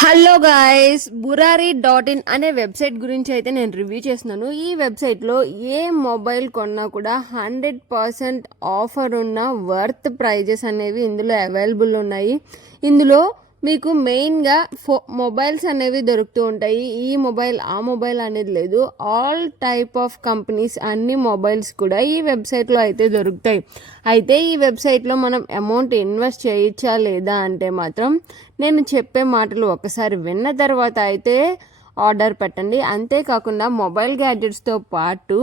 Hello guys, burari.in అనే website గురించి అయితే నేను రివ్యూ చేస్తున్నాను. ఈ వెబ్సైట్లో ఏ మొబైల్ కొన్నా కూడా 100% ఆఫర్ ఉన్న వర్త్ ప్రైజెస్ అనేవి ఇందులో అవైలబుల్ ఉన్నాయి. ఇందులో మీకు మెయిన్గా మొబైల్స్ అనేవి దొరుకుతూ ఉంటాయి. ఈ మొబైల్ ఆ మొబైల్ అనేది లేదు, ఆల్ టైప్ ఆఫ్ కంపెనీస్ అన్ని మొబైల్స్ కూడా ఈ వెబ్సైట్లో అయితే దొరుకుతాయి. అయితే ఈ వెబ్సైట్లో మనం అమౌంట్ ఇన్వెస్ట్ చేయొచ్చా లేదా అంటే మాత్రం నేను చెప్పే మాటలు ఒకసారి విన్న తర్వాత అయితే ఆర్డర్ పెట్టండి. అంతేకాకుండా మొబైల్ గ్యాడ్జెట్స్తో పాటు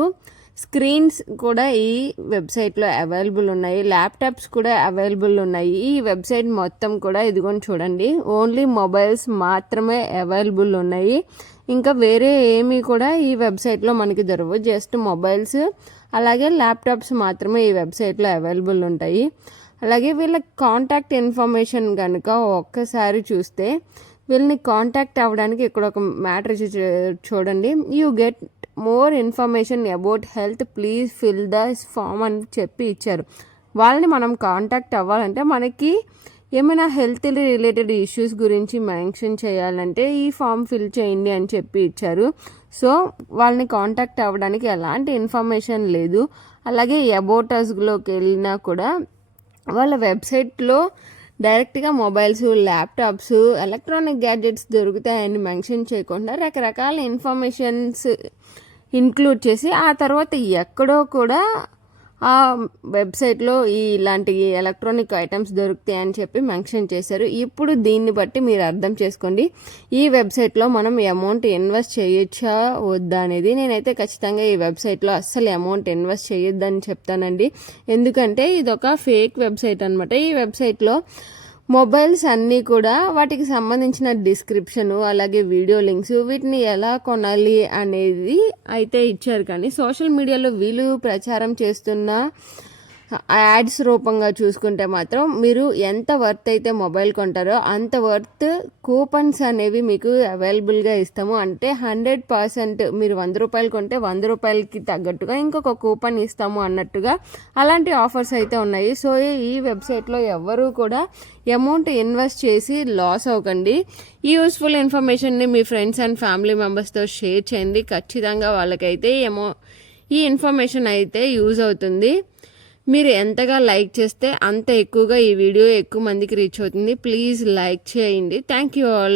స్క్రీన్స్ కూడా ఈ వెబ్సైట్లో అవైలబుల్ ఉన్నాయి, ల్యాప్టాప్స్ కూడా అవైలబుల్ ఉన్నాయి. ఈ వెబ్సైట్ మొత్తం కూడా ఇదిగోని చూడండి, ఓన్లీ మొబైల్స్ మాత్రమే అవైలబుల్ ఉన్నాయి. ఇంకా వేరే ఏమీ కూడా ఈ వెబ్సైట్లో మనకి దొరకవు, జస్ట్ మొబైల్స్ అలాగే ల్యాప్టాప్స్ మాత్రమే ఈ వెబ్సైట్లో అవైలబుల్ ఉంటాయి. అలాగే వీళ్ళ కాంటాక్ట్ ఇన్ఫర్మేషన్ కనుక ఒక్కసారి చూస్తే వీళ్ళని కాంటాక్ట్ అవ్వడానికి ఇక్కడ ఒక మ్యాటర్ చూడండి, you get more information about health, please fill the form అని చెప్పి ఇచ్చారు. వాళ్ళని మనం కాంటాక్ట్ అవ్వాలంటే మనకి ఏమైనా హెల్త్ రిలేటెడ్ ఇష్యూస్ గురించి మెన్షన్ చేయాలంటే ఈ ఫామ్ ఫిల్ చేయండి అని చెప్పి ఇచ్చారు. సో వాళ్ళని కాంటాక్ట్ అవ్వడానికి ఎలాంటి ఇన్ఫర్మేషన్ లేదు. అలాగే అబౌట్ అస్లోకి వెళ్ళినా కూడా వాళ్ళ వెబ్సైట్లో డైరెక్ట్గా మొబైల్స్, ల్యాప్టాప్స్, ఎలక్ట్రానిక్ గ్యాడ్జెట్స్ దొరుకుతాయని మెన్షన్ చేయకుండా రకరకాల ఇన్ఫర్మేషన్స్ ఇంక్లూడ్ చేసి ఆ తర్వాత ఎక్కడో కూడా ఆ వెబ్సైట్లో ఇలాంటి ఎలక్ట్రానిక్ ఐటమ్స్ దొరుకుతాయని చెప్పి మెన్షన్ చేశారు. ఇప్పుడు దీన్ని బట్టి మీరు అర్థం చేసుకోండి, ఈ వెబ్సైట్లో మనం అమౌంట్ ఇన్వెస్ట్ చేయొచ్చా వద్దా అనేది. నేనైతే ఖచ్చితంగా ఈ వెబ్సైట్లో అస్సలు అమౌంట్ ఇన్వెస్ట్ చేయొద్దని చెప్తానండి. ఎందుకంటే ఇది ఒక ఫేక్ వెబ్సైట్ అనమాట. ఈ వెబ్సైట్లో మొబైల్స్ అన్నీ కూడా వాటికి సంబంధించిన డిస్క్రిప్షను అలాగే వీడియో లింక్స్ వీటిని ఎలా కొనాలి అనేది అయితే ఇచ్చారు. కానీ సోషల్ మీడియాలో వీళ్ళు ప్రచారం చేస్తున్న యాడ్స్ రూపంగా చూసుకుంటే మాత్రం మీరు ఎంత వర్త్ అయితే మొబైల్ కొంటారో అంత వర్త్ కూపన్స్ అనేవి మీకు అవైలబుల్గా ఇస్తాము. అంటే 100% మీరు 100 రూపాయలు కొంటే 100 రూపాయలకి తగ్గట్టుగా ఇంకొక కూపన్ ఇస్తాము అన్నట్టుగా అలాంటి ఆఫర్స్ అయితే ఉన్నాయి. సో ఈ వెబ్సైట్లో ఎవరు కూడా అమౌంట్ ఇన్వెస్ట్ చేసి లాస్ అవ్వకండి. ఈ యూస్ఫుల్ ఇన్ఫర్మేషన్ని మీ ఫ్రెండ్స్ అండ్ ఫ్యామిలీ మెంబర్స్తో షేర్ చేయండి. ఖచ్చితంగా వాళ్ళకైతే ఈ ఇన్ఫర్మేషన్ అయితే యూజ్ అవుతుంది. మీరు ఎంతగా లైక్ చేస్తే అంత ఎక్కువగా ఈ వీడియో ఎక్కువ మందికి రీచ్ అవుతుంది. ప్లీజ్ లైక్ చేయండి. Thank you all.